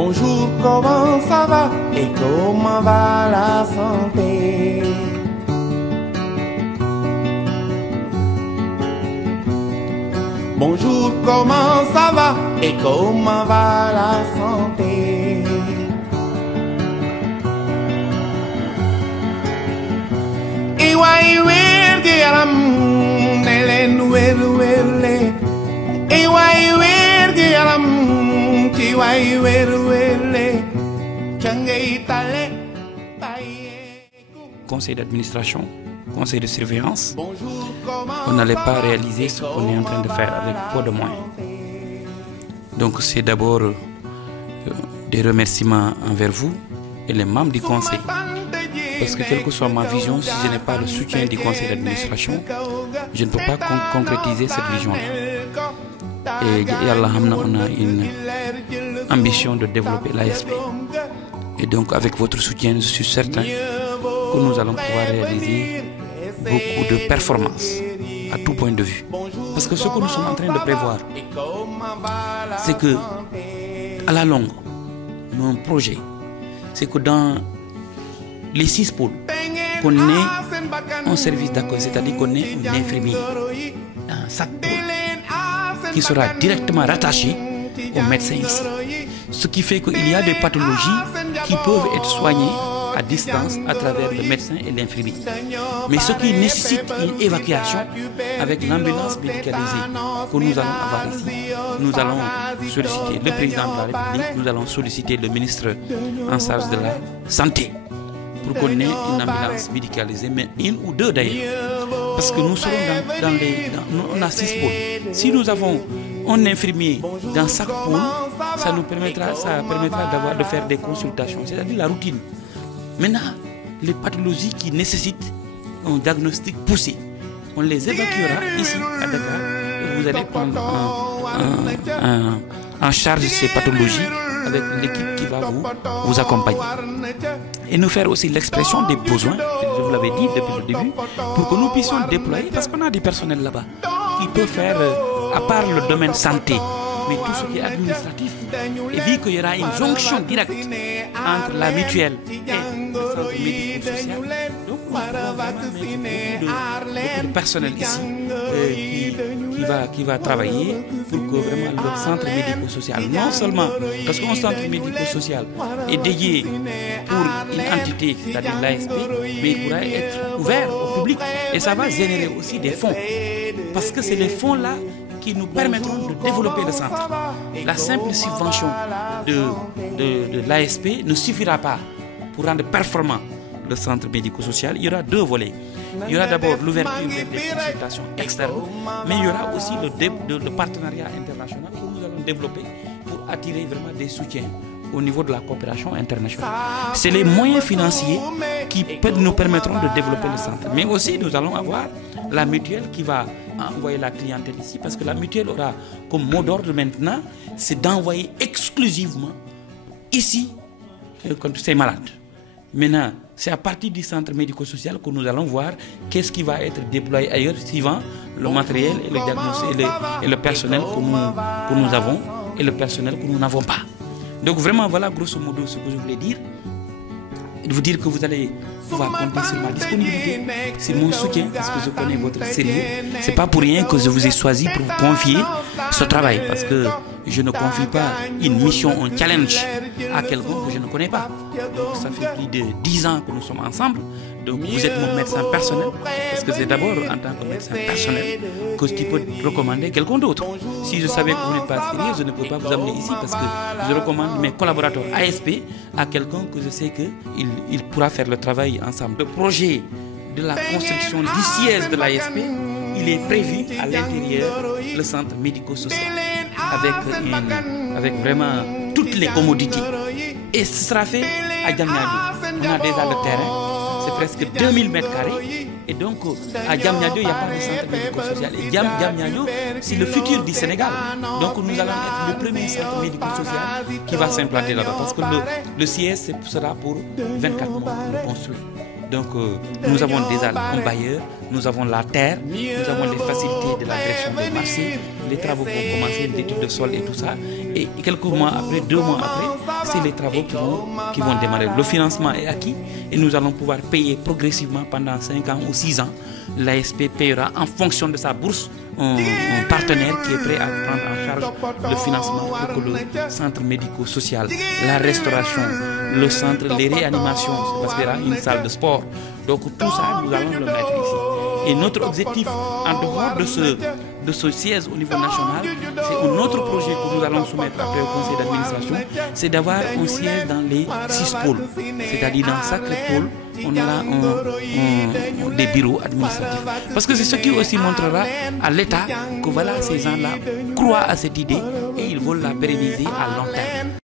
Bonjour, comment ça va et comment va la santé? Bonjour, comment ça va et comment va la santé? Iwai werdi alam nelen werwele. Iwai werdi alam tiwai werwele. Changei tale. Conseil d'administration, conseil de surveillance, on n'allait pas réaliser ce qu'on est en train de faire avec peu de moyens. Donc c'est d'abord des remerciements envers vous et les membres du conseil. Parce que quelle que soit ma vision, si je n'ai pas le soutien du conseil d'administration, je ne peux pas concrétiser cette vision-là. Et Allah on a une ambition de développer l'ASP. Et donc avec votre soutien, je suis certain que nous allons pouvoir réaliser beaucoup de performances à tout point de vue. Parce que ce que nous sommes en train de prévoir, c'est que à la longue, mon projet, c'est que dans les 6 pôles, qu'on ait un service d'accueil, c'est-à-dire qu'on ait un infirmier dans chaque pôle qui sera directement rattaché aux médecins ici. Ce qui fait qu'il y a des pathologies qui peuvent être soignées à distance à travers le médecin et l'infirmier. Mais ce qui nécessite une évacuation avec l'ambulance médicalisée que nous allons avoir ici, nous allons solliciter le président de la République, nous allons solliciter le ministre en charge de la santé pour qu'on ait une ambulance médicalisée, mais une ou deux d'ailleurs. Parce que nous serons on a 6 pôles. Si nous avons un infirmier dans chaque pôle, ça permettra de faire des consultations, c'est-à-dire la routine. Maintenant, les pathologies qui nécessitent un diagnostic poussé, on les évacuera ici à Dakar et vous allez prendre en charge ces pathologies avec l'équipe qui va vous accompagner. Et nous faire aussi l'expression des besoins, je vous l'avais dit depuis le début, pour que nous puissions déployer, parce qu'on a du personnel là-bas qui peut faire, à part le domaine santé, mais tout ce qui est administratif. Et vu qu'il y aura une jonction directe entre la mutuelle et le centre médico-social, donc nous allons mettre beaucoup de personnel ici qui va travailler pour que vraiment le centre médico-social, non seulement parce qu'un centre médico-social est dédié pour une entité, c'est-à-dire l'ASP, mais il pourra être ouvert au public et ça va générer aussi des fonds. Parce que c'est les fonds-là qui nous permettront de développer le centre. La simple subvention de l'ASP ne suffira pas pour rendre performant le centre médico-social. Il y aura 2 volets. Il y aura d'abord l'ouverture des consultations externes, mais il y aura aussi le partenariat international que nous allons développer pour attirer vraiment des soutiens au niveau de la coopération internationale. C'est les moyens financiers qui nous permettront de développer le centre. Mais aussi, nous allons avoir la mutuelle qui va envoyer la clientèle ici, parce que la mutuelle aura comme mot d'ordre maintenant, c'est d'envoyer exclusivement ici contre ces malades. Maintenant, c'est à partir du centre médico-social que nous allons voir qu'est-ce qui va être déployé ailleurs, suivant le matériel et le diagnostic et le personnel que nous avons et le personnel que nous n'avons pas. Donc vraiment, voilà grosso modo ce que je voulais dire. De vous dire que vous allez pouvoir compter sur ma disponibilité, sur mon soutien, parce que je connais votre sérieux. C'est pas pour rien que je vous ai choisi pour vous confier ce travail, parce que je ne confie pas une mission, un challenge à quelqu'un que je ne connais pas. Donc, ça fait plus de 10 ans que nous sommes ensemble. Donc vous êtes mon médecin personnel, parce que c'est d'abord en tant que médecin personnel que tu peux recommander quelqu'un d'autre. Si je savais que vous n'êtes pas sérieux, je ne peux pas vous amener ici, parce que je recommande mes collaborateurs ASP à quelqu'un que je sais qu'il pourra faire le travail ensemble. Le projet de la construction du siège de l'ASP, il est prévu à l'intérieur le centre médico-social, avec vraiment toutes les commodités. Et ce sera fait à Diamniadio. On a déjà le terrain. C'est presque 2000 mètres carrés. Et donc, à Diamniadio, il n'y a pas de centre médico-social. Et Diamniadio, c'est le futur du Sénégal. Donc, nous allons être le premier centre médico-social qui va s'implanter là-bas. Parce que le siège sera pour 24 mois pour le construire. Donc, nous avons déjà un bailleur, nous avons la terre, nous avons les facilités de la direction des marchés. Les travaux vont commencer, l'étude de sol et tout ça. Et quelques mois après, 2 mois après, c'est les travaux qui vont démarrer. Le financement est acquis et nous allons pouvoir payer progressivement pendant 5 ans ou 6 ans. L'ASP paiera en fonction de sa bourse un partenaire qui est prêt à prendre en charge le financement pour que le centre médico-social, la restauration, le centre, les réanimations, parce qu'il y aura une salle de sport. Donc tout ça, nous allons le mettre ici. Et notre objectif, en dehors de ce siège au niveau national, c'est un autre projet que nous allons soumettre après au conseil d'administration, c'est d'avoir un siège dans les 6 pôles. C'est-à-dire dans chaque pôle, on aura des bureaux administratifs. Parce que c'est ce qui aussi montrera à l'État que voilà, ces gens-là croient à cette idée et ils veulent la pérenniser à long terme.